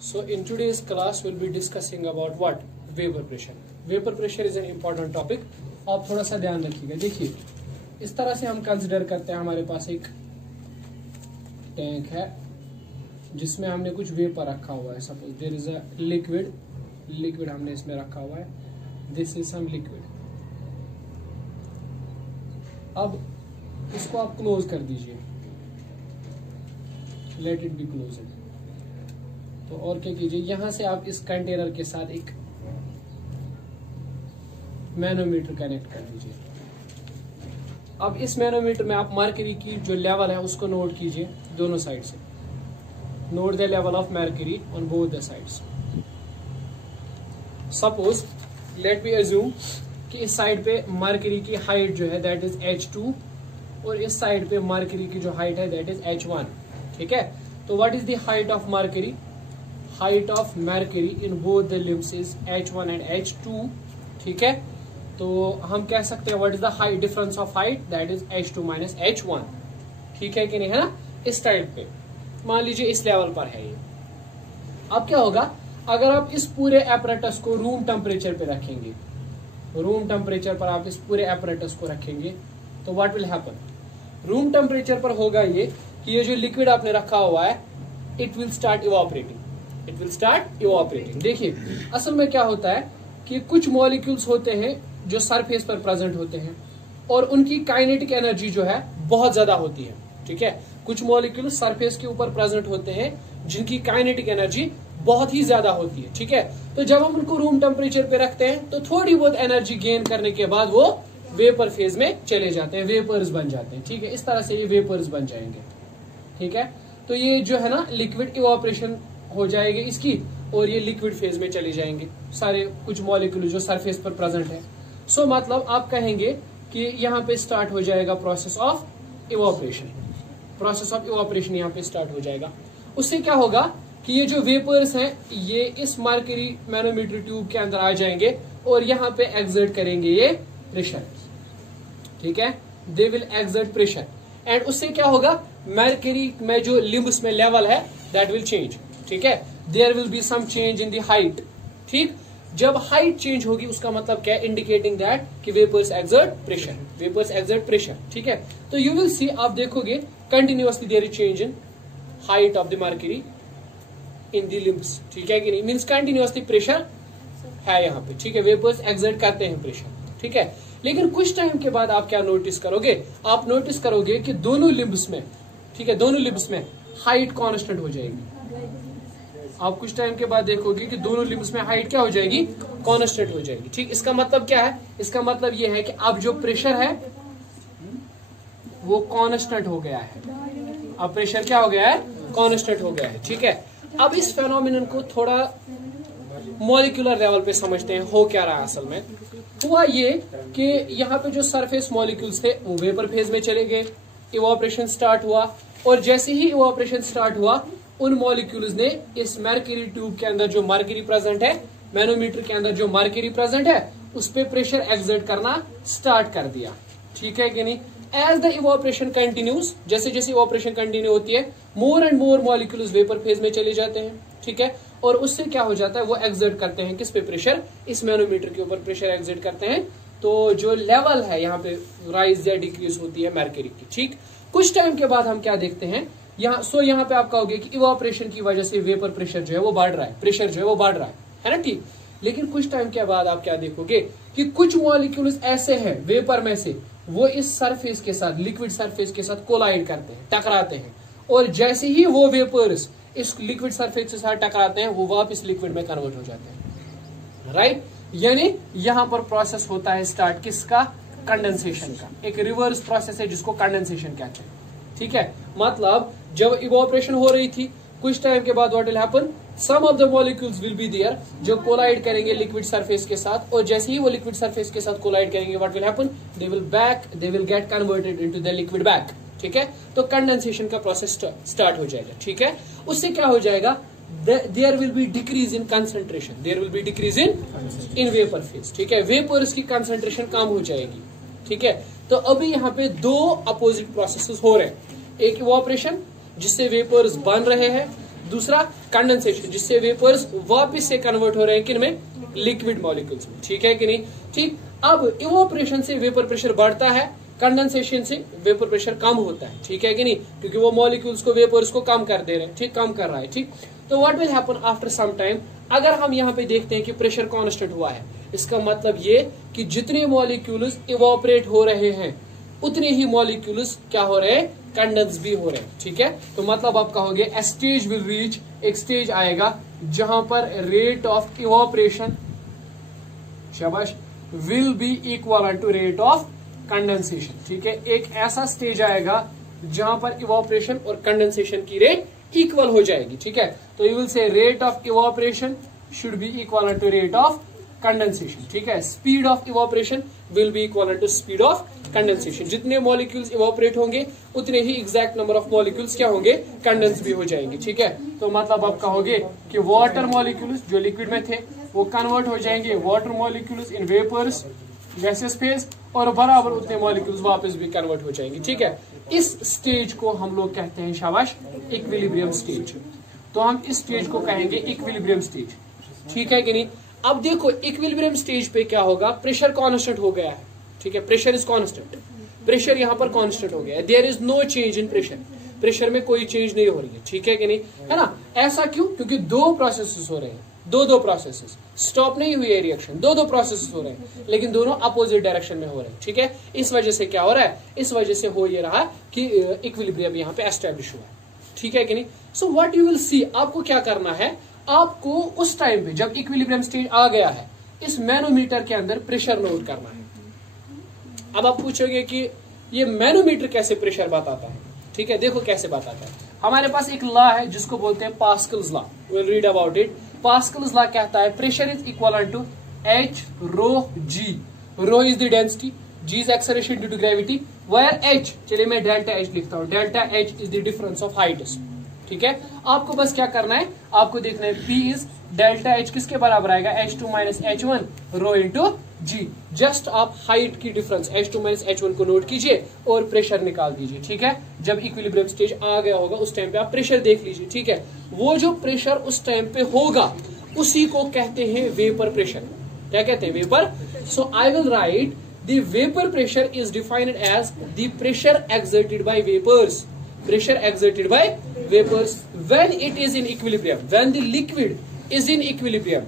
So in today's class we'll be discussing about what? Vapor pressure. Vapor pressure is an important topic. आप थोड़ा सा ध्यान रखिएगा। देखिए इस तरह से हम कंसिडर करते हैं, हमारे पास एक टैंक है जिसमें हमने कुछ वेपर रखा हुआ है। Suppose there is a liquid हमने इसमें रखा हुआ है। This is some liquid. अब इसको आप क्लोज कर दीजिए, लेट इट बी क्लोज्ड। तो और क्या कीजिए, यहां से आप इस कंटेनर के साथ एक मैनोमीटर कनेक्ट कर दीजिए। अब इस मैनोमीटर में आप मर्करी की जो लेवल है उसको नोट कीजिए दोनों साइड से। Note the level of mercury on both the sides. Suppose let me assume कि इस साइड पे मर्करी की हाइट जो है दैट इज H2 और इस साइड पे मर्करी की जो हाइट है दैट इज H1। ठीक है, तो what is the height of mercury? Height of mercury in both the limbs is H1 and H2। ठीक है, तो हम कह सकते हैं what is the height difference of height that is H2 minus H1। ठीक है कि नहीं, है ना? इस टाइप पे मान लीजिए इस लेवल पर है ये। अब क्या होगा अगर आप इस पूरे एपरेटस को रूम टेम्परेचर पे रखेंगे, रूम टेम्परेचर पर आप इस पूरे एपरेटस को रखेंगे तो what will happen? Room temperature पर होगा ये कि ये जो लिक्विड आपने रखा हुआ है it will start evaporating. It will start evaporating. देखिए असल में क्या होता है कि कुछ मॉलिक्यूल्स होते हैं जो सरफेस पर प्रेजेंट होते हैं और उनकी काइनेटिक एनर्जी जो है बहुत ज्यादा होती है। ठीक है, कुछ मॉलिक्यूल्स सरफेस के ऊपर प्रेजेंट होते हैं जिनकी काइनेटिक एनर्जी बहुत ही ज्यादा होती है। ठीक है, तो जब हम उनको रूम टेम्परेचर पे रखते हैं तो थोड़ी बहुत एनर्जी गेन करने के बाद वो वेपर फेज में चले जाते हैं, वेपर्स बन जाते हैं। ठीक है, इस तरह से ये वेपर्स बन जाएंगे। ठीक है, तो ये जो है ना लिक्विड इवापोरेशन हो जाएगी इसकी और ये लिक्विड फेज में चले जाएंगे सारे कुछ मॉलिक्यूल जो सरफेस पर प्रेजेंट है। सो मतलब आप कहेंगे कि यहाँ पे स्टार्ट हो जाएगा process of evaporation. Process of evaporation यहाँ पे स्टार्ट हो जाएगा। उससे क्या होगा कि ये जो वेपर्स हैं ये इस मर्करी मैनोमीटर ट्यूब के अंदर आ जाएंगे और यहाँ पे एक्सर्ट करेंगे ये प्रेशर। ठीक है, they will exert pressure and उससे क्या होगा मर्करी में जो लिम्ब्स में लेवल है दैट विल चेंज। ठीक है, there will be some change in the height. ठीक, जब हाइट चेंज होगी उसका मतलब क्या? इंडिकेटिंग दैट कि vapours exert pressure, vapours exert pressure. ठीक है, तो यू विल सी, आप देखोगे continuously there is change in height of the mercury in the limbs. ठीक है कि नहीं, मींस कंटिन्यूअसली प्रेशर है यहाँ पे। ठीक है, वेपर्स एक्सर्ट करते हैं प्रेशर। ठीक है, लेकिन कुछ टाइम के बाद आप क्या नोटिस करोगे? आप नोटिस करोगे कि दोनों लिम्ब्स में, ठीक है, दोनों लिम्ब्स में हाइट कांस्टेंट हो जाएगी। आप कुछ टाइम के बाद देखोगे कि दोनों लिम्ब्स में हाइट क्या हो जाएगी? कांस्टेंट हो जाएगी। ठीक, इसका मतलब क्या है? इसका मतलब ये है कि अब जो प्रेशर है वो कांस्टेंट हो गया है। अब प्रेशर क्या हो गया है? कांस्टेंट हो गया है। ठीक है, अब इस फेनोमेनन को थोड़ा मॉलिक्यूलर लेवल पे समझते हैं हो क्या रहा है। असल में हुआ ये कि यहाँ पे जो सरफेस मॉलिक्यूल्स थे वो वेपर फेज में चले गए, इवापोरेशन स्टार्ट हुआ और जैसे ही इवापोरेशन स्टार्ट हुआ उन मॉलिक्यूल्स ने इस मर्करी ट्यूब के अंदर जो मर्करी प्रेजेंट है, मैनोमीटर के अंदर जो मर्करी प्रेजेंट है उस पे प्रेशर एक्सर्ट करना स्टार्ट कर दिया। ठीक है कि नहीं? एज द इवापोरेशन कंटिन्यूज, जैसे जैसे इवापोरेशन कंटिन्यू होती है मोर and more molecules vapour phase में चले जाते हैं। ठीक है, और उससे क्या हो जाता है वो एक्सर्ट करते हैं किस पे? प्रेशर, इस मैनोमीटर के ऊपर प्रेशर एक्सर्ट करते हैं। तो जो लेवल है यहाँ पे राइज या डिक्रीज होती है मर्करी की। ठीक, कुछ टाइम के बाद हम क्या देखते हैं यहाँ पे आप कहोगे कि इवापोरेशन की वजह से वेपर प्रेशर जो है वो बढ़ रहा है, प्रेशर जो है वो बढ़ रहा है ना? ठीक, लेकिन कुछ टाइम के बाद आप क्या देखोगे कि कुछ मॉलिक्यूल्स ऐसे हैं वेपर में से वो इस सरफेस के साथ, लिक्विड सरफेस के साथ कोलाइड करते हैं, टकराते हैं और जैसे ही वो वेपर्स इस लिक्विड सरफेस के साथ टकराते हैं वो वापस लिक्विड में कन्वर्ट हो जाते हैं। राइट, यानी यहाँ पर प्रोसेस होता है स्टार्ट किसका? कंडेंसेशन का। एक रिवर्स प्रोसेस है जिसको कंडेंसेशन कहते हैं। ठीक है, मतलब जब इवापोरेशन हो रही थी कुछ टाइम के बाद what will happen? Some of the molecules will be there जो कोलाइड करेंगे लिक्विड सरफेस के साथ और जैसे ही वो लिक्विड सरफेस के साथ कोलाइड करेंगे what will happen? They will get converted into the liquid back. ठीक है, तो कंडेंसेशन का प्रोसेस स्टार्ट हो जाएगा। ठीक है, उससे क्या हो जाएगा? There will be decrease in concentration, there will be decrease in vapour phase. ठीक है, वेपर्स की कंसंट्रेशन कम हो जाएगी। ठीक है, तो अभी यहाँ पे दो अपोजिट प्रोसेसेस हो रहे हैं, एक इवापोरेशन जिससे वेपर्स बन रहे हैं, दूसरा कंडेंसेशन, जिससे वेपर्स वापस से कन्वर्ट हो रहे हैं किन में, लिक्विड मॉलिक्यूल्स में, ठीक है कि नहीं। ठीक, अब इवोपरेशन से वेपर प्रेशर बढ़ता है, कंडेंसेशन से वेपर प्रेशर कम होता है, ठीक है कि नहीं, क्योंकि वो मॉलिक्यूल्स को, वेपर्स को कम कर दे रहे हैं, ठीक, कम कर रहा है। ठीक, तो what will happen after some time, अगर हम यहाँ पे देखते हैं कि प्रेशर कांस्टेंट हुआ है, इसका मतलब ये कि जितने मॉलिक्यूल्स इवोपरेट हो रहे हैं उतने ही मॉलिक्यूल्स क्या हो रहे हैं, कंडेंस भी हो रहे हैं, ठीक है। तो मतलब आप कहोगे ए स्टेज विल रीच, एक स्टेज आएगा जहां पर रेट ऑफ इवोपरेशन, शाबाश, will be equal to rate of condensation, ठीक है। एक ऐसा स्टेज आएगा जहां पर इवोपरेशन और कंडेंसेशन की रेट इक्वल हो जाएगी, ठीक है। तो you will say rate of evaporation should be equal to rate of condensation, ठीक है। Speed of evaporation will be equal to speed of condensation. जितने मॉलिक्यूल्स इवोपरेट होंगे उतने ही एग्जैक्ट नंबर ऑफ मॉलिक्यूल्स क्या होंगे, कंडेंस भी हो जाएंगे, ठीक है। तो मतलब आप कहोगे कि वाटर मॉलिक्यूल्स जो लिक्विड में थे वो कन्वर्ट हो जाएंगे water molecules in vapours, gases phase, और बराबर उतने मॉलिक्यूल्स वापस भी कन्वर्ट हो जाएंगे, ठीक है। इस स्टेज को हम लोग कहते हैं, शाबाश, इक्विलिब्रियम स्टेज। तो हम इस स्टेज को कहेंगे इक्विलिब्रियम स्टेज, ठीक है कि नहीं। अब देखो इक्विलिब्रियम स्टेज पे क्या होगा, प्रेशर कांस्टेंट हो गया है, ठीक है, प्रेशर इज कांस्टेंट, प्रेशर यहाँ पर कांस्टेंट हो गया है, there is no change in pressure, pressure में कोई चेंज नहीं हो रही है, ठीक है कि नहीं, है ना। ऐसा क्यों, क्योंकि दो प्रोसेसेस हो रहे हैं, दो प्रोसेसेस, स्टॉप नहीं हुई है रिएक्शन, दो प्रोसेसेस हो रहे हैं, लेकिन दोनों अपोजिट डायरेक्शन में हो रहे हैं, ठीक है। इस वजह से क्या हो रहा है, इस वजह से हो ये रहा कि इक्विलिब्रियम यहाँ पे एस्टेब्लिश हुआ है, ठीक है कि नहीं। सो व्हाट यू विल सी, आपको क्या करना है, आपको उस टाइम पे जब इक्विलिब्रियम स्टेज आ गया है, इस मैनोमीटर के अंदर प्रेशर नोट करना है। अब आप पूछोगे कि ये मैनोमीटर कैसे प्रेशर बताता है, ठीक है, देखो कैसे बताता है। हमारे पास एक लॉ है जिसको बोलते हैं Pascal's law, will read about it. Pascal's law कहता है pressure is equal to H rho G, rho is the density, G is acceleration due to gravity, where H, चलिए मैं डेल्टा H लिखता हूं, delta H is the difference of heights, ठीक है। आपको बस क्या करना है, आपको देखना है P इज डेल्टा H किसके बराबर आएगा, H2 minus H1 rho into G। Just आप हाइट की डिफरेंस H2 माइनस H1 को नोट कीजिए और प्रेशर निकाल दीजिए, ठीक है। जब इक्विलिब्रियम स्टेज आ गया होगा उस टाइम पे आप प्रेशर देख लीजिए, ठीक है। वो जो प्रेशर उस टाइम पे होगा उसी को कहते हैं वेपर प्रेशर। क्या कहते हैं, vapour. So I will write the vapour pressure is defined as the pressure exerted by vapours, pressure exerted by vapors when it is in equilibrium, when the liquid is in equilibrium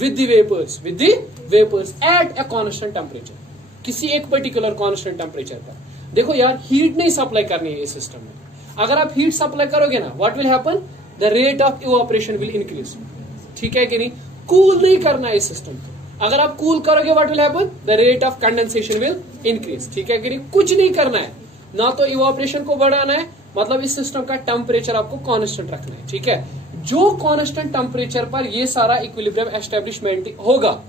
with the vapors at a constant temperature, किसी एक particular constant temperature पर। देखो यार, heat नहीं supply करनी है इस system में, अगर आप हीट सप्लाई करोगे ना, what will happen, the rate of evaporation will increase, ठीक है कि नहीं। कूल नहीं करना है इस सिस्टम को, अगर आप कूल करोगे what will happen, the rate of condensation will increase, ठीक है कि नहीं। कुछ नहीं करना है, ना तो इवोपरेशन को बढ़ाना है, मतलब इस सिस्टम का टेम्परेचर आपको कांस्टेंट रखना है, ठीक है। जो कांस्टेंट टेम्परेचर पर ये सारा इक्विलिब्रियम एस्टेब्लिशमेंट होगा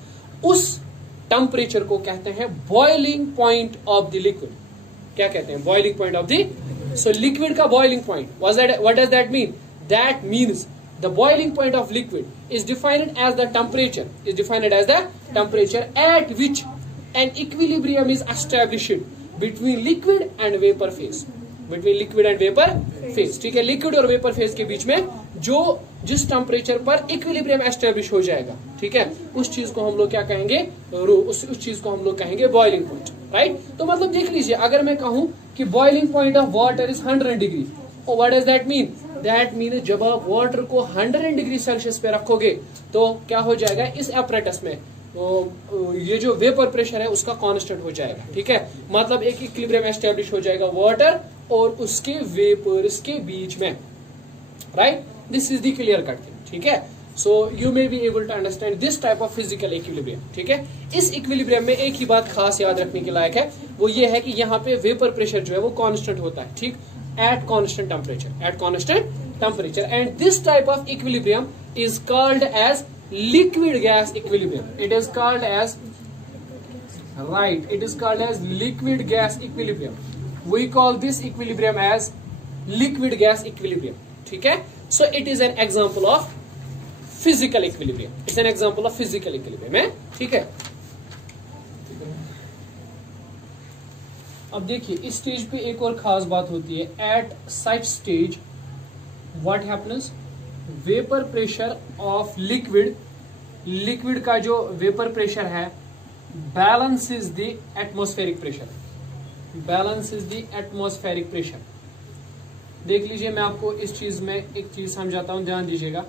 उस टेम्परेचर को कहते हैं boiling point of the liquid. क्या कहते हैं, boiling point of the, so liquid का boiling point, what does that mean, that means the boiling point of liquid is defined as the temperature at which an equilibrium is established between liquid and vapor phase, ठीक है। Liquid और vapour phase के बीच में जो जिस temperature पर equilibrium establish हो जाएगा, ठीक है, उस चीज को हम लोग क्या कहेंगे, उस चीज को हम लोग कहेंगे बॉइलिंग पॉइंट, राइट। तो मतलब देख लीजिए, अगर मैं कहूं कि boiling point of water is 100 degree, what does that mean, that mean जब आप वाटर को 100 डिग्री सेल्सियस पे रखोगे तो क्या हो जाएगा, इस एपरेटस में तो ये जो वेपर प्रेशर है उसका कांस्टेंट हो जाएगा, ठीक है। मतलब एक इक्विलिब्रियम एस्टेब्लिश हो जाएगा वाटर और उसके वेपर्स के बीच में, right. This is the clear cut thing, ठीक है। So you may be able to understand this type of physical equilibrium, ठीक है। इस इक्विलिब्रियम में एक ही बात खास याद रखने के लायक है, वो ये है कि यहाँ पे वेपर प्रेशर जो है वो कांस्टेंट होता है, ठीक, at constant temperature, and this type of equilibrium is called as liquid gas equilibrium. It is called as liquid gas equilibrium. We call this equilibrium as liquid gas equilibrium, ठीक है। So it is an example of physical equilibrium. It's an example of physical equilibrium है, ठीक है। अब देखिए इस stage पे एक और खास बात होती है, at such stage what happens, vapour pressure of liquid, liquid का जो वेपर प्रेशर है balance is the atmospheric pressure, balance is the atmospheric pressure. देख लीजिए, मैं आपको इस चीज में एक चीज समझाता हूं, ध्यान दीजिएगा।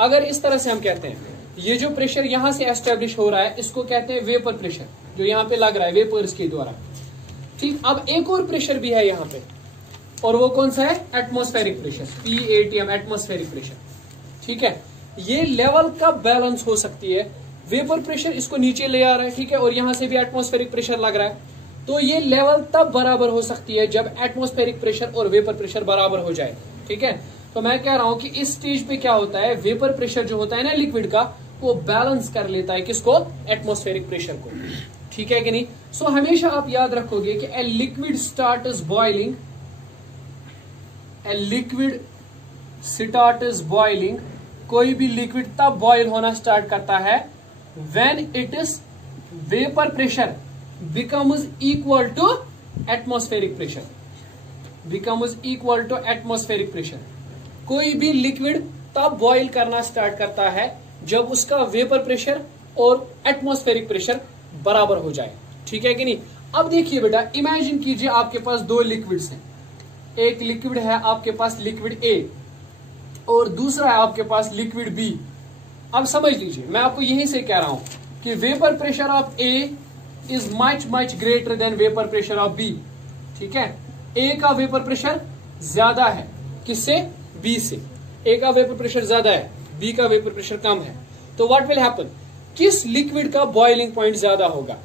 अगर इस तरह से हम कहते हैं ये जो प्रेशर यहां से एस्टेब्लिश हो रहा है इसको कहते हैं वेपर प्रेशर, जो यहां पे लग रहा है वेपर्स के द्वारा, ठीक। अब एक और प्रेशर भी है यहां पे, और वो कौन सा है, atmospheric pressure, PATM, atmospheric pressure, ठीक है। ये लेवल कब बैलेंस हो सकती है, वेपर प्रेशर इसको नीचे ले आ रहा है, ठीक है, और यहां से भी एटमॉस्फेरिक प्रेशर लग रहा है, तो ये लेवल तब बराबर हो सकती है जब एटमॉस्फेरिक प्रेशर और वेपर प्रेशर बराबर हो जाए, ठीक है। तो मैं कह रहा हूं कि इस स्टेज पे क्या होता है, वेपर प्रेशर जो होता है ना लिक्विड का, वो बैलेंस कर लेता है किसको, एटमॉस्फेरिक प्रेशर को, ठीक है कि नहीं। सो हमेशा आप याद रखोगे कि a liquid starts boiling, a liquid starts boiling, कोई भी लिक्विड तब बॉयल होना स्टार्ट करता है when it is vapour pressure becomes equal to atmospheric pressure, becomes equal to atmospheric pressure। कोई भी लिक्विड तब बॉयल करना स्टार्ट करता है जब उसका वेपर प्रेशर और एटमॉस्फेरिक प्रेशर बराबर हो जाए, ठीक है कि नहीं। अब देखिए बेटा, इमेजिन कीजिए आपके पास दो लिक्विड्स हैं, एक लिक्विड है आपके पास लिक्विड A और दूसरा है आपके पास लिक्विड B। अब समझ लीजिए, मैं आपको यहीं से कह रहा हूं कि vapour pressure of A is much greater than vapour pressure of B, ठीक है। A का वेपर प्रेशर ज्यादा है किससे, B से। A का वेपर प्रेशर ज्यादा है, B का वेपर प्रेशर कम है, तो व्हाट विल हैपन, किस लिक्विड का बॉइलिंग पॉइंट ज्यादा होगा।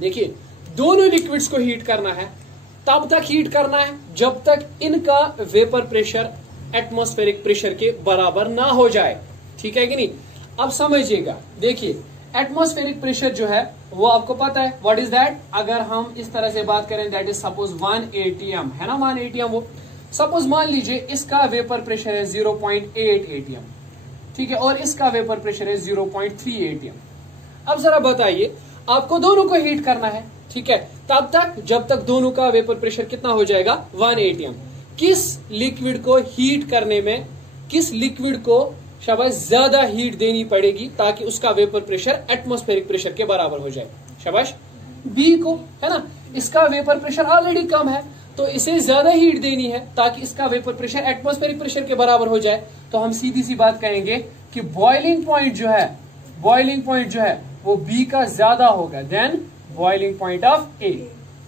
देखिए, दोनों लिक्विड्स को हीट करना है, तब तक हीट करना है जब तक इनका वेपर प्रेशर एटमॉस्फेरिक प्रेशर के बराबर ना हो जाए, ठीक है कि नहीं। अब समझिएगा, देखिए एटमॉस्फेरिक प्रेशर जो है वो आपको पता है, व्हाट इज दैट। अगर हम इस तरह से बात करें, दैट इज सपोज 1 ATM है ना, 1 ATM। वो सपोज मान लीजिए इसका वेपर प्रेशर है 0.8 ATM, ठीक है, और इसका वेपर प्रेशर है 0.3 ATM। अब जरा बताइए, आपको दोनों को हीट करना है, ठीक है, तब तक जब तक दोनों का वेपर प्रेशर कितना हो जाएगा, 1 ATM। किस लिक्विड को हीट करने में, किस लिक्विड को शाबाश ज्यादा हीट देनी पड़ेगी ताकि उसका वेपर प्रेशर एटमॉस्फेरिक प्रेशर के बराबर हो जाए, शाबाश B को, है ना। इसका वेपर प्रेशर ऑलरेडी कम है तो इसे ज्यादा हीट देनी है ताकि इसका वेपर प्रेशर एटमॉस्फेरिक प्रेशर के बराबर हो जाए। तो हम सीधी सी बात कहेंगे कि बॉइलिंग पॉइंट जो है, बॉइलिंग पॉइंट जो है वो B का ज्यादा होगा than boiling point of A,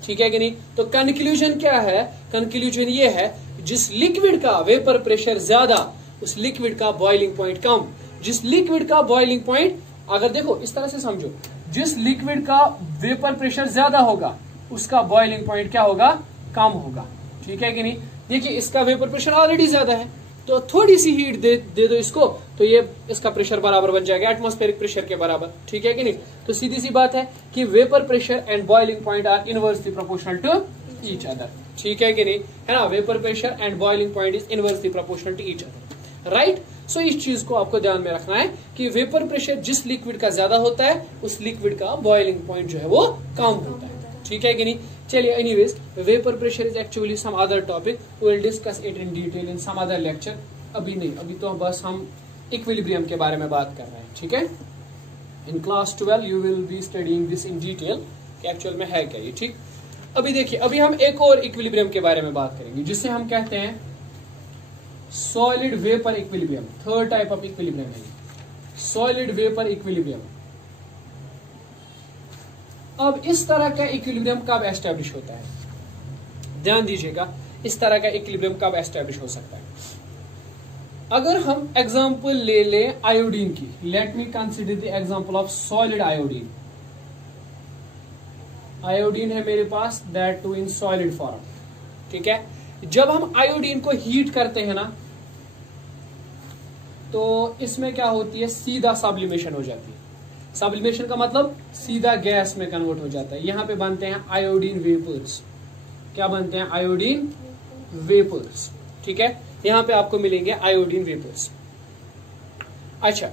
ठीक है कि नहीं। तो कंक्लूजन क्या है, कंक्लूजन ये है, जिस लिक्विड का वेपर प्रेशर ज्यादा उस लिक्विड का बॉइलिंग पॉइंट कम। जिस लिक्विड का बॉइलिंग पॉइंट, अगर देखो इस तरह से समझो, जिस लिक्विड का वेपर प्रेशर ज्यादा होगा उसका बॉइलिंग पॉइंट क्या होगा, कम होगा, ठीक है कि नहीं। देखिए इसका वेपर प्रेशर ऑलरेडी ज्यादा है तो थोड़ी सी हीट दे दो इसको, तो ये इसका प्रेशर बराबर बन जाएगा एटमॉस्फेरिक प्रेशर के बराबर, ठीक है कि नहीं। तो सीधी सी बात है कि vapour pressure and boiling point are inversely proportional to each other, ठीक है कि नहीं, है ना। Vapour pressure and boiling point is inversely proportional to each other, right. So इस चीज को आपको ध्यान में रखना है कि वेपर प्रेशर जिस लिक्विड का ज्यादा होता है उस लिक्विड का बॉइलिंग पॉइंट जो है वो कम होता है, ठीक है कि नहीं। चलिए, anyways vapour pressure is actually some other topic, we will discuss it in detail in some other lecture. अभी नहीं, अभी तो बस हम इक्विलिब्रियम के बारे में बात कर रहे हैं, ठीक है। In class 12 you will be studying this in detail कि एक्चुअल में है क्या ये, ठीक। अभी देखिए, अभी हम एक और इक्विलिब्रियम के बारे में बात करेंगे जिसे हम कहते हैं solid vapour equilibrium. Third type of equilibrium है सॉलिड वेपर इक्विलिब्रियम। अब इस तरह का इक्विलिब्रियम कब एस्टेब्लिश होता है, ध्यान दीजिएगा, इस तरह का इक्विलिब्रियम कब एस्टेब्लिश हो सकता है। अगर हम एग्जांपल ले लें आयोडीन की, let me consider the example of solid iodine. Iodine है मेरे पास, that too in solid form, ठीक है। जब हम आयोडीन को हीट करते हैं ना तो इसमें क्या होती है, सीधा सब्लिमेशन हो जाती है। सब्लिमेशन का मतलब सीधा गैस में कन्वर्ट हो जाता है। यहां पे बनते हैं आयोडीन वेपर्स। क्या बनते हैं, आयोडीन वेपर्स, ठीक है। यहां पे आपको मिलेंगे आयोडीन वेपर्स। अच्छा,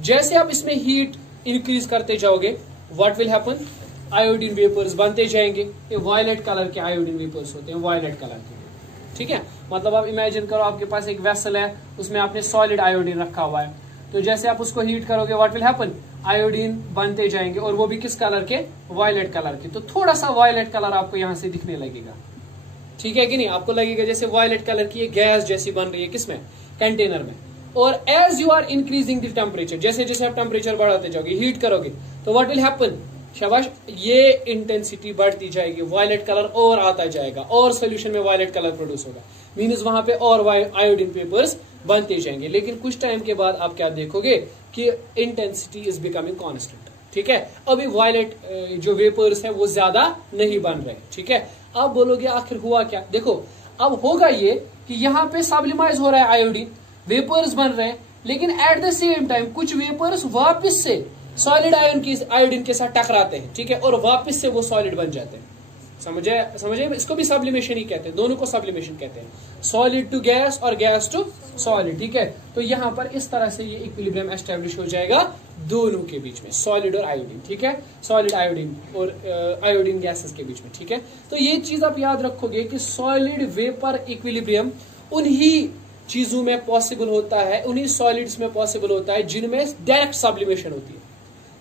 जैसे आप इसमें हीट इंक्रीज करते जाओगे what will happen, iodine vapours बनते जाएंगे। ये वायलेट कलर के आयोडीन वेपर्स होते हैं, वायलेट कलर के, ठीक है, मतलब आप इमेजिन करो आपके पास एक वेसल है, उसमें आपने सॉलिड आयोडीन रखा हुआ है, तो जैसे आप उसको हीट करोगे व्हाट विल हैपन, आयोडीन बनते जाएंगे, और वो भी किस कलर के, वायलेट कलर के। तो थोड़ा सा वायलेट कलर आपको यहाँ से दिखने लगेगा, ठीक है कि नहीं, आपको लगेगा जैसे वायलेट कलर की गैस जैसी बन रही है किसमें, कंटेनर में। और as you are increasing the temperature, जैसे जैसे आप टेम्परेचर बढ़ाते जाओगे, हीट करोगे, तो व्हाट विल हैपन, शाबाश, ये इंटेंसिटी बढ़ती जाएगी, वायलेट कलर और आता जाएगा, और सोल्यूशन में वायलेट कलर प्रोड्यूस होगा, मीन्स वहां पे और आयोडीन पेपर्स बनते जाएंगे। लेकिन कुछ टाइम के बाद आप क्या देखोगे कि इंटेंसिटी इज बिकमिंग कांस्टेंट, ठीक है, अभी वायलेट जो वेपर्स है वो ज्यादा नहीं बन रहे, ठीक है। आप बोलोगे आखिर हुआ क्या, देखो अब होगा ये कि यहाँ पे सब्लिमाइज हो रहा है आयोडीन, वेपर्स बन रहे हैं, लेकिन एट द सेम टाइम कुछ वेपर्स वापस से सॉलिड आयोडीन के साथ टकराते हैं, ठीक है, और वापस से वो सॉलिड बन जाते हैं। समझे, इसको भी सब्लिमेशन ही कहते हैं, दोनों को सब्लिमेशन कहते हैं, सॉलिड टू गैस और गैस टू सॉलिड, ठीक है। तो यहाँ पर इस तरह से ये इक्विलिब्रियम एस्टेब्लिश हो जाएगा दोनों के बीच में, सॉलिड और आयोडीन, ठीक है, सॉलिड आयोडीन और आयोडीन गैसेस के बीच में, ठीक है। तो ये चीज आप याद रखोगे कि सॉलिड वेपर इक्विलिब्रियम उन्हीं चीजों में पॉसिबल होता है, उन्हीं सॉलिड्स में पॉसिबल होता है जिनमें डायरेक्ट सब्लिमेशन होती है,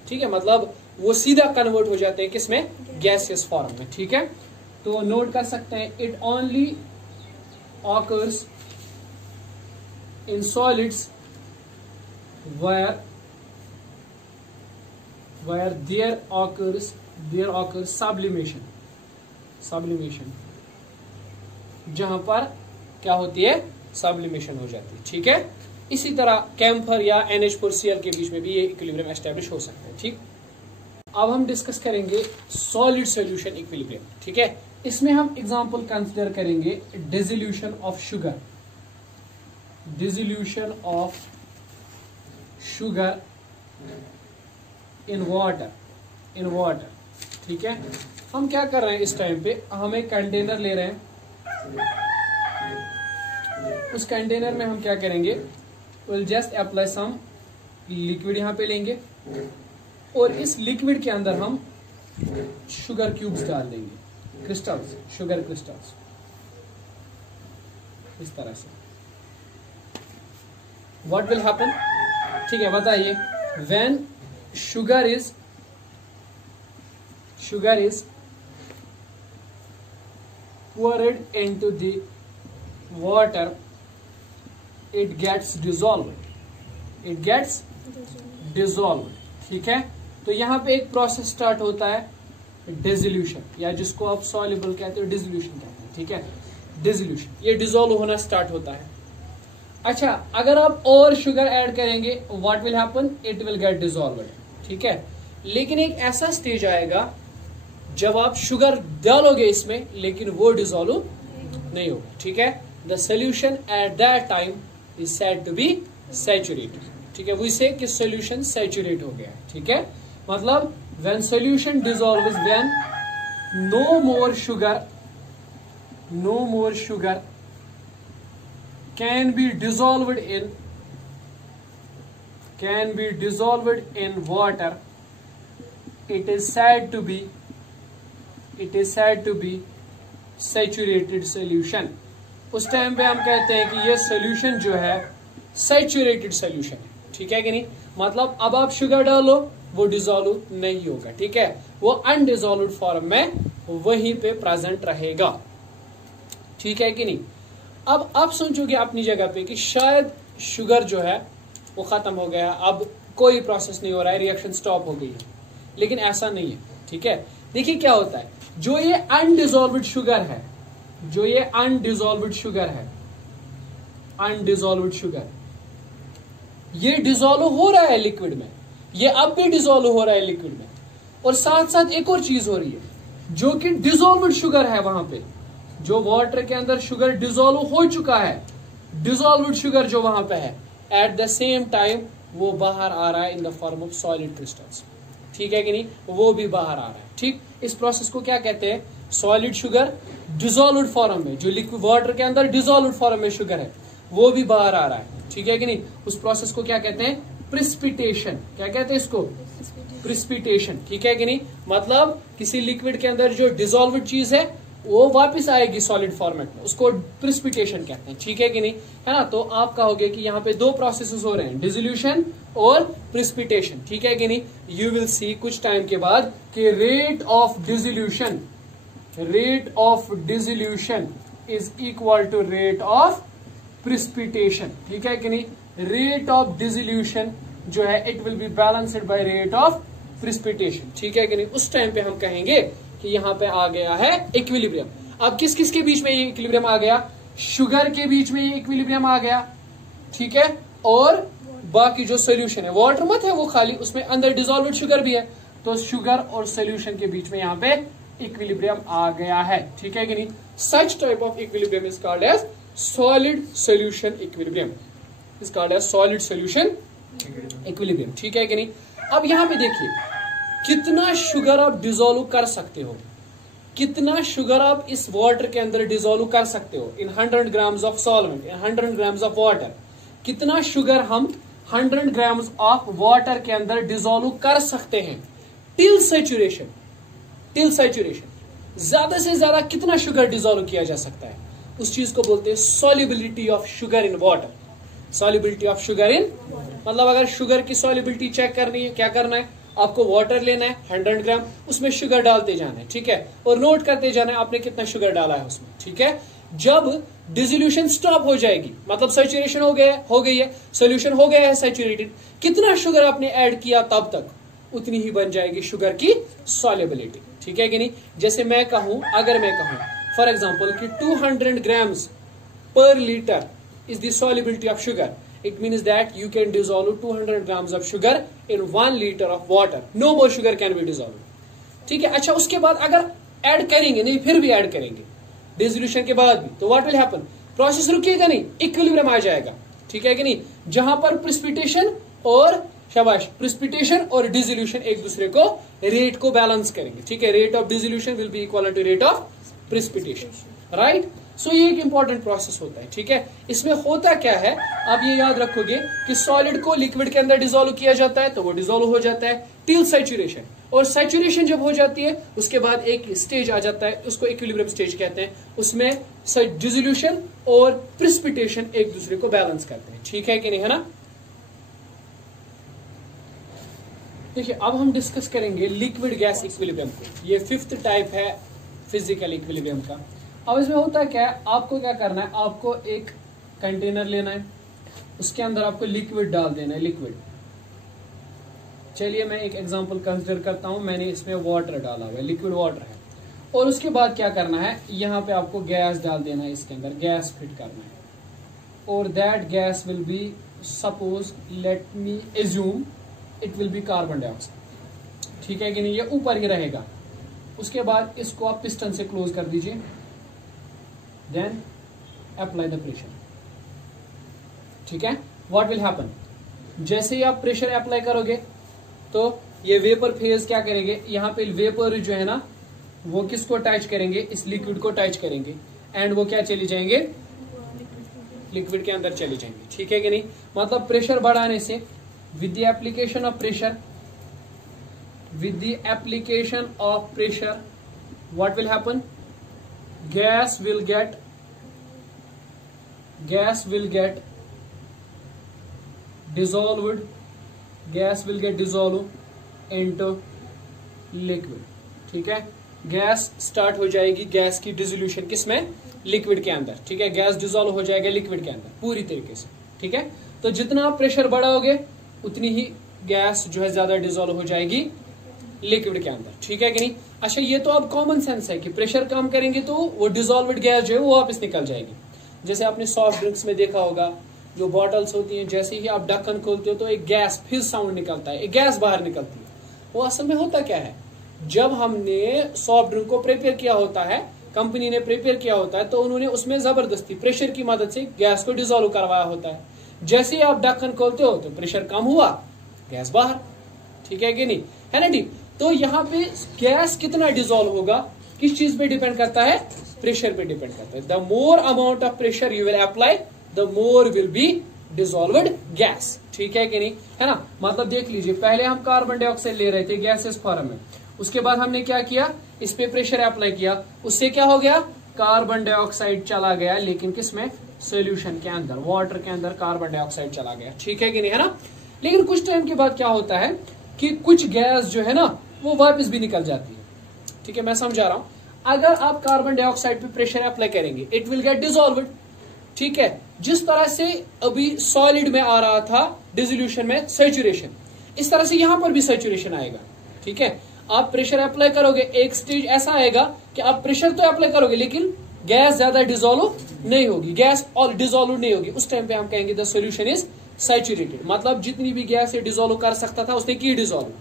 ठीक है, मतलब वो सीधा कन्वर्ट हो जाते हैं किसमें, गैसियस फॉर्म में, ठीक है। तो नोट कर सकते हैं, it only occurs in solids where there occurs sublimation, जहां पर क्या होती है, सब्लिमेशन हो जाती है, ठीक है। इसी तरह कैम्फर या NH4Cl के बीच में भी ये इक्विलिब्रियम एस्टेब्लिश हो सकता है, ठीक। अब हम डिस्कस करेंगे सॉलिड सॉल्यूशन इक्विलिब्रियम, ठीक है। इसमें हम एग्जांपल कंसीडर करेंगे dissolution of sugar, dissolution of sugar in water, ठीक है। हम क्या कर रहे हैं इस टाइम पे, हम एक कंटेनर ले रहे हैं, उस कंटेनर में हम क्या करेंगे, will just apply some liquid यहाँ पे लेंगे, और इस लिक्विड के अंदर हम शुगर क्यूब्स डाल देंगे, क्रिस्टल्स, शुगर क्रिस्टल्स, इस तरह से। व्हाट विल हैपन, ठीक है, बताइए, when sugar is poured into the water, it gets dissolved, ठीक है। तो यहाँ पे एक प्रोसेस स्टार्ट होता है डिसोल्यूशन, या जिसको आप सॉल्युबल कहते हो, डिसोल्यूशन कहते हैं, ठीक है, डिसोल्यूशन, ये डिसॉल्व होना स्टार्ट होता है। अच्छा, अगर आप और शुगर ऐड करेंगे, what will happen, it will get dissolved, ठीक है। लेकिन एक ऐसा स्टेज आएगा जब आप शुगर डालोगे इसमें, लेकिन वो डिसॉल्व नहीं होगा, ठीक है। The solution at that time is said to be saturated, ठीक है, वो इसे कि सोल्यूशन सैचुरेट हो गया, ठीक है। मतलब when solution dissolves, when no more sugar can be dissolved in water, it is said to be saturated solution। उस टाइम पे हम कहते हैं कि ये सोल्यूशन जो है सैचुरेटेड सोल्यूशन है, ठीक है कि नहीं। मतलब अब आप शुगर डालो, वो डिसॉल्व नहीं होगा, ठीक है, वो अनडिसॉल्व्ड फॉर्म में वहीं पे प्रेजेंट रहेगा, ठीक है कि नहीं। अब आप सोचोगे अपनी जगह पे कि शायद शुगर जो है वो खत्म हो गया, अब कोई प्रोसेस नहीं हो रहा है, रिएक्शन स्टॉप हो गई है, लेकिन ऐसा नहीं है, ठीक है। देखिए क्या होता है, जो ये अनडिसॉल्व्ड शुगर है, ये डिसॉल्व हो रहा है लिक्विड में, ये अब भी डिसॉल्व हो रहा है लिक्विड में, और साथ साथ एक और चीज हो रही है, जो कि डिसॉल्व्ड शुगर है, वहां पे जो वाटर के अंदर शुगर डिसॉल्व हो चुका है, डिसॉल्व्ड शुगर जो वहां पे है, एट द सेम टाइम वो बाहर आ रहा है in the form of solid crystals, ठीक है कि नहीं, वो भी बाहर आ रहा है, ठीक। इस प्रोसेस को क्या कहते हैं, सॉलिड शुगर डिसॉल्व्ड फॉर्म में, जो लिक्विड वाटर के अंदर डिसॉल्व्ड फॉर्म में शुगर है वो भी बाहर आ रहा है, ठीक है कि नहीं। उस प्रोसेस को क्या कहते हैं, प्रिसिपिटेशन, क्या कहते हैं इसको, प्रिसिपिटेशन, ठीक है कि नहीं। मतलब किसी लिक्विड के अंदर जो डिसॉल्व्ड चीज है वो वापस आएगी सॉलिड फॉर्मेट में, उसको प्रिसिपिटेशन कहते हैं, ठीक है कि नहीं, है ना। तो आप कहोगे कि यहाँ पे दो प्रोसेसेस हो रहे हैं, डिसोल्यूशन और प्रिसिपिटेशन, ठीक है कि नहीं। यू विल सी कुछ टाइम के बाद कि rate of dissolution is equal to rate of precipitation, ठीक है कि नहीं। रेट ऑफ डिसोल्यूशन जो है it will be balanced by rate of precipitation, ठीक है कि नहीं। उस टाइम पे हम कहेंगे कि यहाँ पे आ गया है इक्विलिब्रियम। अब किस किस के बीच में ये इक्विलिब्रियम आ गया, शुगर के बीच में ये इक्विलिब्रियम आ गया, ठीक है। और बाकी जो सोल्यूशन है, वाटर मत है वो खाली, उसमें अंदर डिसॉल्व्ड शुगर भी है, तो शुगर और सोल्यूशन के बीच में यहाँ पे इक्विलिब्रियम आ गया है, ठीक है कि नहीं। Such type of equilibrium is called as solid solution equilibrium, is called as solid solution equilibrium, ठीक है कि नहीं। अब यहाँ पे देखिए कितना शुगर आप डिसॉल्व कर सकते हो, कितना शुगर आप इस वाटर के अंदर डिसॉल्व कर सकते हो इन 100 grams of solvent, in 100 grams of water. कितना शुगर हम 100 ग्राम्स ऑफ वाटर के अंदर डिसॉल्व कर सकते हैं टिल सैचुरेशन, टिल सैचुरेशन। ज्यादा से ज्यादा कितना शुगर डिसॉल्व किया जा सकता है, उस चीज को बोलते हैं solubility of sugar in water. Solubility of sugar in मतलब अगर शुगर की सॉल्युबिलिटी चेक करनी है, क्या करना है, आपको वाटर लेना है 100 ग्राम, उसमें शुगर डालते जाना है, ठीक है, और नोट करते जाना है आपने कितना शुगर डाला है उसमें, ठीक है। जब डिसोल्यूशन स्टॉप हो जाएगी, मतलब सैचुरेशन हो गई है, सोल्यूशन हो गया है सैचुरेटेड, कितना शुगर आपने ऐड किया तब तक उतनी ही बन जाएगी शुगर की सॉल्युबिलिटी, ठीक है कि नहीं। जैसे मैं कहूं, अगर मैं कहूं फॉर एग्जांपल कि 200 ग्राम्स पर litre is the solubility of sugar, it means that you can dissolve 200 grams of sugar in 1 liter of water, no more sugar can be dissolved, ठीक है। अच्छा, उसके बाद अगर ऐड करेंगे नहीं, फिर भी ऐड करेंगे डिसोल्यूशन के बाद भी, तो व्हाट विल हैपन, प्रोसेस रुकेगा नहीं, इक्विलिब्रियम आ जाएगा, ठीक है कि नहीं। जहां पर प्रिसिपिटेशन और शाबाश प्रिसिपिटेशन और डिसोल्यूशन एक दूसरे को रेट को बैलेंस करेंगे, ठीक है। Rate of dissolution will be equal to rate of precipitation, right. So ये एक इंपॉर्टेंट प्रोसेस होता है, ठीक है। इसमें होता क्या है, आप ये याद रखोगे कि सॉलिड को लिक्विड के अंदर डिसॉल्व किया जाता है, तो वो डिसॉल्व हो जाता है टिल सैचुरेशन, और सैचुरेशन जब हो जाती है उसके बाद एक स्टेज आ जाता है, उसको इक्विलिब्रियम स्टेज कहते हैं, उसमें डिसोल्यूशन और प्रिसिपिटेशन एक दूसरे को बैलेंस करते हैं, ठीक है कि नहीं, है ना। देखिए अब हम डिस्कस करेंगे लिक्विड गैस इक्विलिब्रियम को, ये 5th टाइप है फिजिकल इक्विलिब्रियम का। अब इसमें होता है क्या है, आपको क्या करना है, आपको एक कंटेनर लेना है, उसके अंदर आपको लिक्विड डाल देना है, लिक्विड। चलिए मैं एक एग्जांपल कंसीडर करता हूं, मैंने इसमें वाटर डाला हुआ है, लिक्विड वाटर है, और उसके बाद क्या करना है, यहाँ पे आपको गैस डाल देना है, इसके अंदर गैस फिट करना है, और that gas will be, suppose let me assume it will B carbon dioxide, ठीक है कि नहीं, ये ऊपर ही रहेगा। उसके बाद इसको आप पिस्टन से क्लोज कर दीजिए, then apply the pressure, ठीक है। what will happen, जैसे ही आप प्रेशर अप्लाई करोगे तो ये वेपर फेज क्या करेंगे, यहाँ पे वेपर जो है ना वो किसको टच करेंगे, इस लिक्विड को टच करेंगे, एंड वो क्या चली जाएंगे, लिक्विड के अंदर चली जाएंगे, ठीक है कि नहीं। मतलब प्रेशर बढ़ाने से with the application of pressure, with the application of pressure what will happen, gas will get dissolved, gas will get dissolved into liquid, ठीक है। गैस स्टार्ट हो जाएगी, गैस की डिसोल्यूशन किसमें, लिक्विड के अंदर, ठीक है। गैस डिसॉल्व हो जाएगा लिक्विड के अंदर पूरी तरीके से, ठीक है। तो जितना आप प्रेशर बढ़ाओगे उतनी ही गैस जो है ज्यादा डिसॉल्व हो जाएगी लिक्विड के अंदर, ठीक है कि नहीं। अच्छा, ये तो अब कॉमन सेंस है कि प्रेशर कम करेंगे तो वो डिसॉल्व्ड गैस जो है वो वापस निकल जाएगी। जैसे आपने सॉफ्ट ड्रिंक्स में देखा होगा, जो बॉटल्स होती हैं, जैसे ही आप ढक्कन खोलते हो तो एक गैस फिर साउंड निकलता है, एक गैस बाहर निकलती है। वो असल में होता क्या है, जब हमने सॉफ्ट ड्रिंक को प्रिपेयर किया होता है, कंपनी ने प्रिपेयर किया होता है, तो उन्होंने उसमें जबरदस्ती प्रेशर की मदद से गैस को डिसॉल्व करवाया होता है। जैसे ही आप ढक्कन खोलते हो तो प्रेशर कम हुआ, गैस बाहर, ठीक है कि नहीं, है ना ठीक। तो यहाँ पे गैस कितना डिसॉल्व होगा किस चीज पे डिपेंड करता है, प्रेशर पे डिपेंड करता है। The more amount of pressure you will apply the more will be dissolved gas, ठीक है कि नहीं, है ना। मतलब देख लीजिए, पहले हम कार्बन डाइऑक्साइड ले रहे थे गैसेस फॉर्म में, उसके बाद हमने क्या किया, इस पे प्रेशर अप्लाई किया, उससे क्या हो गया, कार्बन डाइऑक्साइड चला गया, लेकिन किसमें, सोल्यूशन के अंदर, वाटर के अंदर कार्बन डाइऑक्साइड चला गया, ठीक है कि नहीं, है ना। लेकिन कुछ टाइम के बाद क्या होता है कि कुछ गैस जो है ना वो वापस भी निकल जाती है, ठीक है, मैं समझा रहा हूं। अगर आप कार्बन डाइऑक्साइड पे प्रेशर अप्लाई करेंगे, इट विल गेट डिसॉल्व्ड, ठीक है। जिस तरह से अभी सॉलिड में आ रहा था डिसोल्यूशन में सैचुरेशन, इस तरह से यहां पर भी सैचुरेशन आएगा, ठीक है। आप प्रेशर अप्लाई करोगे, एक स्टेज ऐसा आएगा कि आप प्रेशर तो अप्लाई करोगे लेकिन गैस ज्यादा डिसॉल्व नहीं होगी, गैस और डिसॉल्व नहीं होगी, उस टाइम पे हम कहेंगे द सॉल्यूशन इज सैचुरेटेड, मतलब जितनी भी गैस ये डिसॉल्व कर सकता था उसने की डिसॉल्व,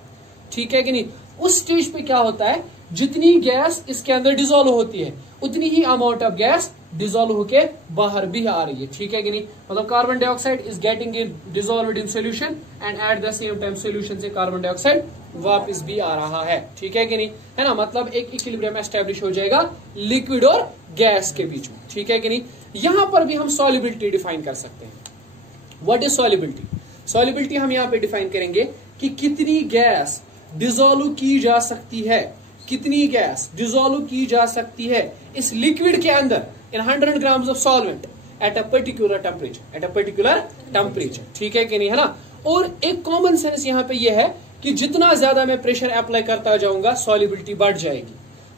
ठीक है कि नहीं। उस स्टेज पे क्या होता है, जितनी गैस इसके अंदर डिसॉल्व होती है उतनी ही अमाउंट ऑफ गैस डिसॉल्व होके बाहर भी आ रही है, ठीक है कि नहीं। मतलब carbon dioxide is getting in dissolved in solution and at the same time solution से कार्बन डाइऑक्साइड वापस भी आ रहा है, ठीक है कि नहीं, है ना। मतलब एक इक्विलिब्रियम एस्टैब्लिश हो जाएगा लिक्विड और गैस के बीच में, ठीक है कि नहीं। यहां पर भी हम सॉल्युबिलिटी डिफाइन कर सकते हैं। व्हाट इज सॉल्युबिलिटी, सॉल्युबिलिटी हम यहाँ पे डिफाइन करेंगे कि कितनी गैस डिसॉल्व की जा सकती है, कितनी गैस डिसॉल्व की जा सकती है इस लिक्विड के अंदर इन 100 grams of solvent at a particular temperature, at a particular temperature, ठीक है कि नहीं, है ना। और एक कॉमन सेंस यहाँ पे यह है कि जितना ज्यादा मैं प्रेशर अप्लाई करता जाऊंगा सॉल्युबिलिटी बढ़ जाएगी,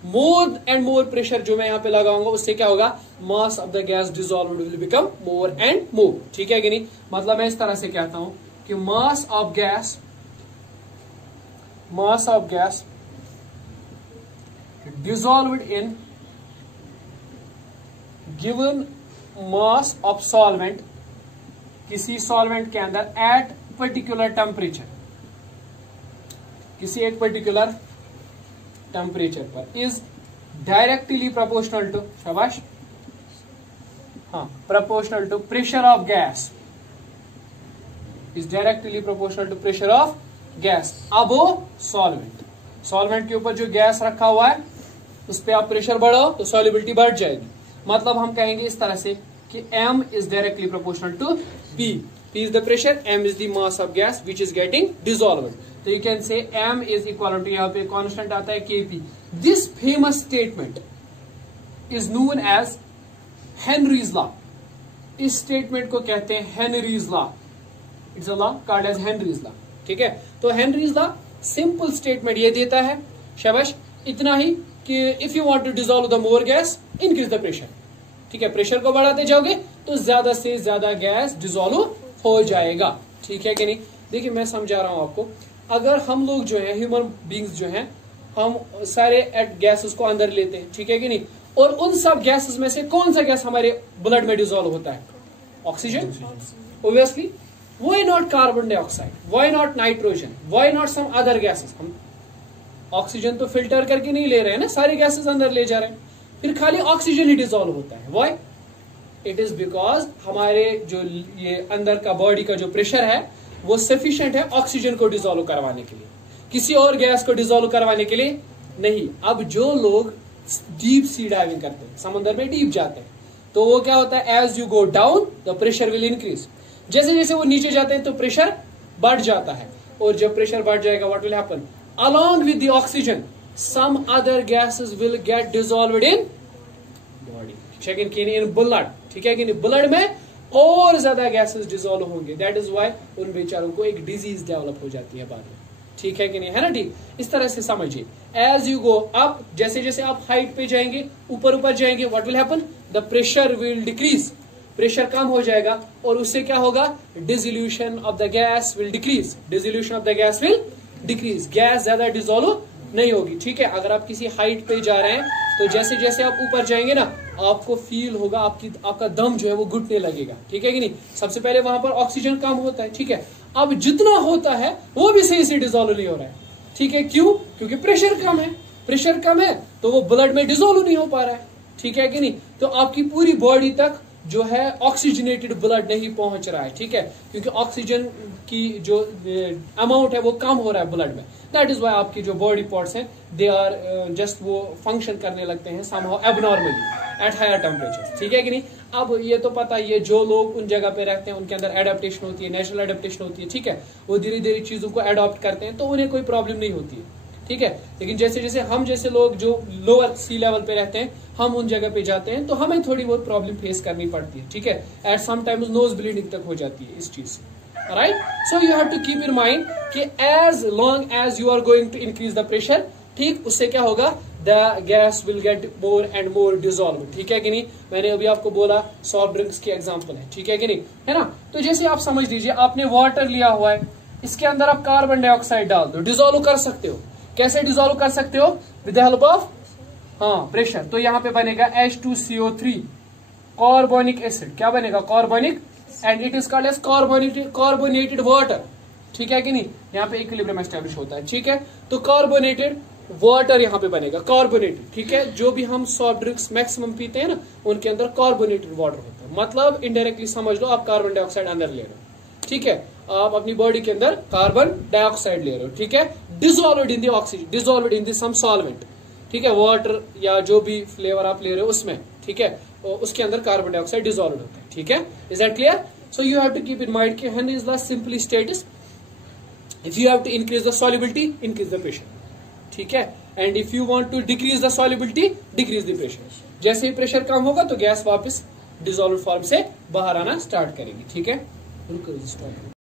मोर एंड मोर प्रेशर जो मैं यहाँ पे लगाऊंगा उससे क्या होगा, mass of the gas dissolved will become more and मोर, ठीक है कि नहीं। मतलब मैं इस तरह से कहता हूं कि mass of gas dissolved in given mass of solvent, किसी सॉल्वेंट के अंदर एट पर्टिकुलर टेम्परेचर, किसी एक पर्टिकुलर टेम्परेचर पर इज डायरेक्टली प्रोपोर्शनल टू, शाबाश, हाँ, proportional to pressure of gas, is directly proportional to pressure of gas above solvent. Solvent के ऊपर जो गैस रखा हुआ है उस पर आप प्रेशर बढ़ाओ तो सॉल्युबिलिटी बढ़ जाएगी। मतलब हम कहेंगे इस तरह से कि M is directly proportional to P, P is the pressure, M is the mass of gas which is getting dissolved. तो you can say M is equal to, यहाँ पे कांस्टेंट आता है Kp। This famous statement is known as Henry's law. इस statement को कहते हैं Henry's law, it's a law called as Henry's law, ठीक है। तो हेनरीज लॉ सिंपल स्टेटमेंट ये देता है, शाबाश, इतना ही कि if you want to dissolve the more gas increase the pressure, ठीक है। प्रेशर को बढ़ाते जाओगे तो ज्यादा से ज्यादा गैस डिसॉल्व हो जाएगा, ठीक है कि नहीं। देखिए मैं समझा रहा हूं आपको, अगर हम लोग जो है ह्यूमन बींग्स जो हैं, हम सारे गैसेस को अंदर लेते हैं, ठीक है कि नहीं, और उन सब गैसेस में से कौन सा गैस हमारे ब्लड में डिसॉल्व होता है, oxygen, obviously. Why not carbon dioxide? Why not nitrogen? Why not some other gases? हम ऑक्सीजन तो फिल्टर करके नहीं ले रहे हैं ना, सारे गैसेस अंदर ले जा रहे हैं, फिर खाली ऑक्सीजन ही डिसॉल्व होता है। Why? It is because हमारे जो ये अंदर का बॉडी का जो प्रेशर है वो सफिशिएंट है ऑक्सीजन को डिसॉल्व करवाने के लिए, किसी और गैस को डिसॉल्व करवाने के लिए नहीं। अब जो लोग डीप सी डाइविंग करते हैं, समुद्र में डीप जाते हैं, तो वो क्या होता है, as you go down the pressure will increase. जैसे जैसे वो नीचे जाते हैं तो प्रेशर बढ़ जाता है, और जब प्रेशर बढ़ जाएगा what will happen, along with the oxygen some other gases will get dissolved in body, second की इन ब्लड, ठीक है कि नहीं, ब्लड में और ज्यादा गैसेस डिसॉल्व होंगे। दैट इज व्हाई उन बेचारों को एक डिजीज डेवलप हो जाती है बाद में, ठीक है कि नहीं, है ना, ठीक। इस तरह से समझिए, एज यू गो अप, जैसे जैसे आप हाइट पे जाएंगे, ऊपर ऊपर जाएंगे, what will happen, the pressure will decrease, pressure कम हो जाएगा, और उससे क्या होगा, dissolution of the gas will decrease, dissolution of the gas will decrease, gas ज्यादा डिसॉल्व नहीं होगी, ठीक है। अगर आप किसी हाइट पे जा रहे हैं तो जैसे जैसे आप ऊपर जाएंगे ना, आपको फील होगा आपका दम जो है वो घुटने लगेगा, ठीक है कि नहीं। सबसे पहले वहां पर ऑक्सीजन कम होता है, ठीक है। अब जितना होता है वो भी सही से डिसॉल्व नहीं हो रहा है, ठीक है, क्यों, क्योंकि प्रेशर कम है, प्रेशर कम है तो वो ब्लड में डिसॉल्व नहीं हो पा रहा है, ठीक है कि नहीं। तो आपकी पूरी बॉडी तक जो है ऑक्सीजनेटेड ब्लड नहीं पहुंच रहा है, ठीक है, क्योंकि ऑक्सीजन की जो अमाउंट है वो कम हो रहा है ब्लड में। दैट इज वाई आपकी जो बॉडी पार्ट्स हैं दे आर जस्ट वो फंक्शन करने लगते हैं somehow abnormally at higher temperature, ठीक है कि नहीं। अब ये तो पता है, ये जो लोग उन जगह पे रहते हैं उनके अंदर एडेप्टेशन होती है, नेचुरल एडेप्टेशन होती है, ठीक है, वो धीरे धीरे चीजों को एडॉप्ट करते हैं तो उन्हें कोई प्रॉब्लम नहीं होती है, ठीक है। लेकिन जैसे जैसे हम जैसे लोग जो लोअर सी लेवल पे रहते हैं, हम उन जगह पे जाते हैं तो हमें थोड़ी बहुत प्रॉब्लम फेस करनी पड़ती है, ठीक है। At some times nose bleeding तक हो जाती है इस चीज से, right. So you have to keep in mind कि as long as you are going to increase the pressure, ठीक, उससे क्या होगा, the gas will get more and more dissolve, ठीक है कि नहीं। मैंने अभी आपको बोला सॉफ्ट ड्रिंक्स की एग्जांपल है, ठीक है कि नहीं, है ना। तो जैसे आप समझ लीजिए आपने वाटर लिया हुआ है, इसके अंदर आप कार्बन डाइऑक्साइड डाल दो, डिजोल्व कर सकते हो। कैसे डिजोल्व कर सकते हो, with the help of pressure. तो यहाँ पे बनेगा H2CO3 कार्बोनिक एसिड, क्या बनेगा, carbonic, and it is called as carbonated water, ठीक है कि नहीं। यहाँ पे इक्विलिब्रियम एस्टैब्लिश होता है, ठीक है। तो कार्बोनेटेड वाटर यहाँ पे बनेगा, कार्बोनेटेड, ठीक है। जो भी हम सॉफ्ट ड्रिंक्स मैक्सिमम पीते हैं ना, उनके अंदर कार्बोनेटेड वाटर होता है। मतलब इनडायरेक्टली समझ लो आप कार्बन डाइऑक्साइड अंदर ले रहे हो, ठीक है। आप अपनी बॉडी के अंदर कार्बन डाइऑक्साइड ले रहे हो, ठीक है। Dissolved in the oxygen, dissolved in the some solvent, ठीक है, वाटर या जो भी फ्लेवर आप ले रहे हो उसमें, ठीक है, उसके अंदर कार्बन डाइऑक्साइड डिसॉल्व्ड होता है, ठीक है। Is that clear? So you have to keep in mind कि when is the simply status, if you have to increase the solubility, increase the pressure, ठीक है। And if you want to decrease the solubility, decrease the pressure. जैसे ही pressure कम होगा तो gas वापस dissolve form से बाहर आना स्टार्ट करेगी, ठीक है। रुको स्टॉप।